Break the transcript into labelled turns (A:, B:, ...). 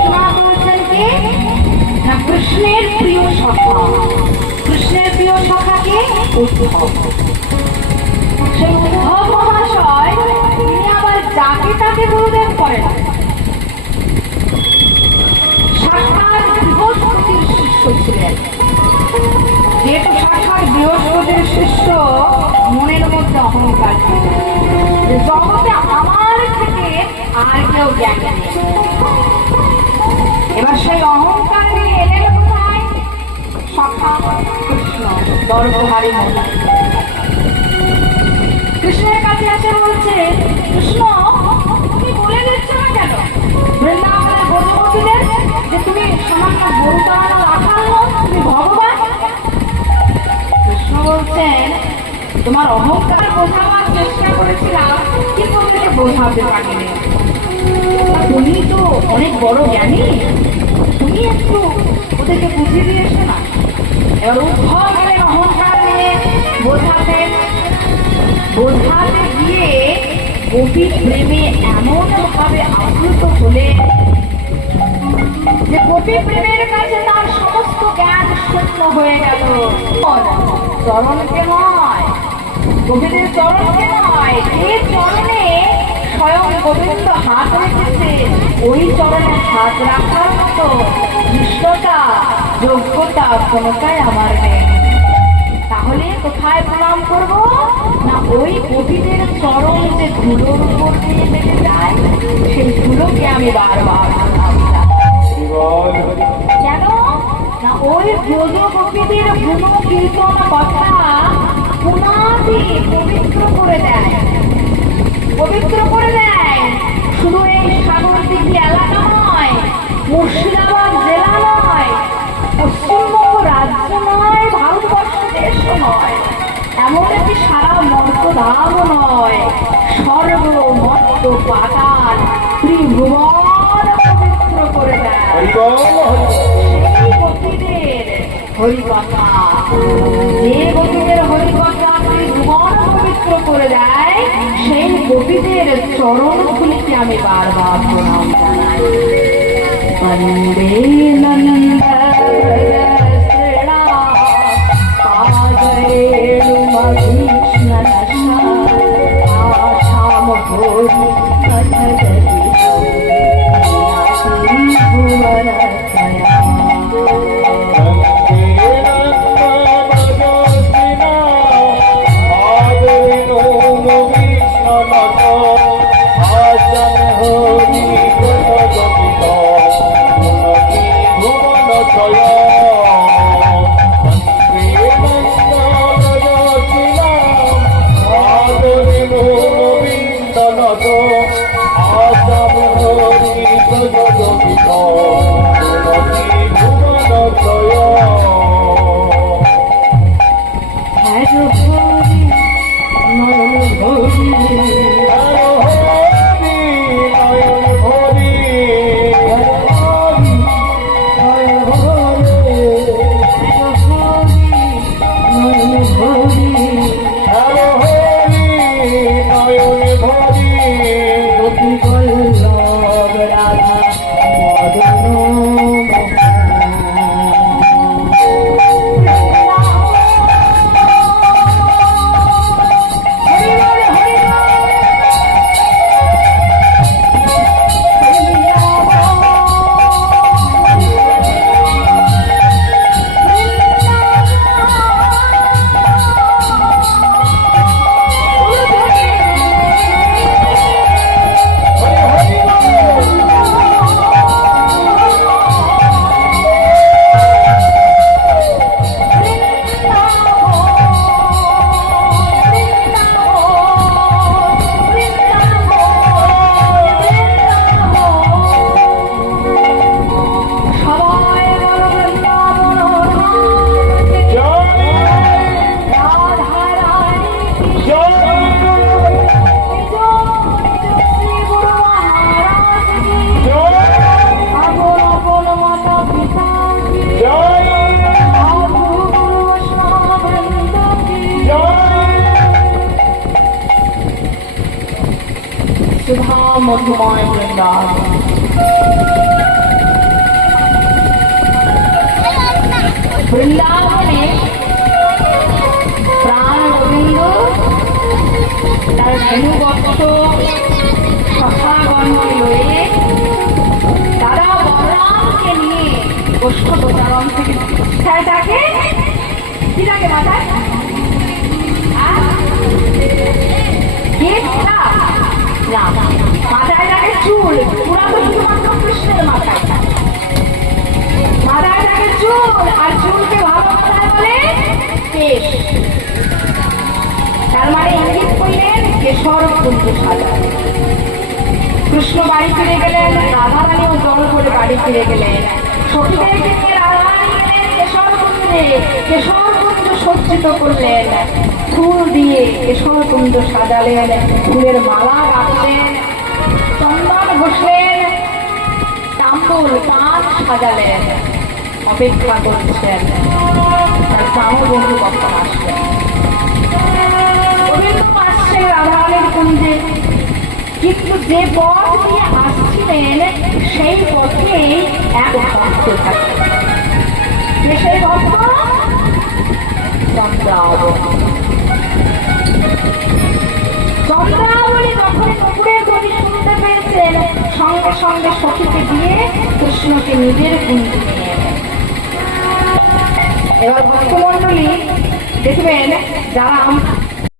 A: রচনা করেছেন কে? না, কৃষ্ণের প্রিয় সখা। কৃষ্ণের প্রিয় সখাকে আবার যাকে তাকে গুরুদেব করেন শিষ্য মনের মধ্যে অহংকার ছিল। জগতে আমার থেকে আর কেউ জ্ঞানী সেই অহংকার এলেন কোথায়? মনে কৃষ্ণের কাছে এসে বলছে, কৃষ্ণ, তুমি যে তুমি সামান্য তুমি ভগবান? কৃষ্ণ বলছেন তোমার অহংকার বোঝাবার চেষ্টা করেছিলাম, কিন্তু বোঝাতে পারিনি। তুমি তো অনেক বড় জ্ঞানী। তুমি একটু ওদেরকে বুঝিয়ে দিয়ে না। এবার গেলেন অহংকার নিয়ে বোঝাতে বোঝাতে গিয়ে গোপী প্রেমে এমন ভাবে আপ্লুত হলে যে গোপী প্রেমের কাছে তার সমস্ত জ্ঞান শূন্য হয়ে গেল। চরণকে নয় গোবিন্দের চরণকে নয়, যে চরণে স্বয়ং গোবিন্দ হাত রেখেছে। ওই চরণে হাত রাখার মতো নিষ্ঠতা যোগ্যতা কোনোটাই আমার নেই। তাহলে কোথায় প্রণাম করব? না ওই কবিদের চরণ যে ধুলোর উপর দিয়ে লেগে যায় সেই ধুলোকে আমি বারবার কেন? না ওই ব্রজ কবিদের গুণ কীর্তন কথা পুনাদি পবিত্র করে দেয়। পবিত্র করে দেয়। শুধু এই সাগর দিঘি এলাকা নয় মুর্শিদাবাদ জেলা নয় পশ্চিমবঙ্গ রাজ্য নয় ভারতবর্ষ দেশ নয় এমন একটি সারা মর্তধাম নয়। স্বর্গ মর্ত পাতাল ত্রিভুবন পবিত্র করে দেয়। সেই গোপীদের হরিকথা যে ত্রিভুবন পবিত্র করে দেয় সেই গোপীদের চরণ খুলিতে আমি বারবার প্রণাম জানাই। Oh, সুধা মধুময় বৃন্দাবন বৃন্দাবনে ধনুবত্ত সখাগণকে লয়ে দাদা বলরামকে নিয়ে গোষ্ঠ প্রচারণ থেকে কোথায় থাকে কি থাকে মাথায় আহ? কৃষ্ণ বাড়ি ফিরে গেলেন রাধা রানীও জল করে বাড়ি ফিরে গেলেন। সখীদেরকে রাধা কেশর ফুল দিয়ে কেশর ফুলের মালা চন্দন অপেক্ষা করছেন। তার বন্ধু কখন আসবেন গোবিন্দ আসছেন কুঞ্জে কিন্তু যে পথ দিয়ে আসছিলেন, সেই পথেই এক ভক্ত থাকে সেই ভক্ত শুনতে পেরেছেন সঙ্গে সঙ্গে সখীকে দিয়ে কৃষ্ণকে নিজের কুঞ্জে এবার ভক্তমণ্ডলী দেখবেন, যারা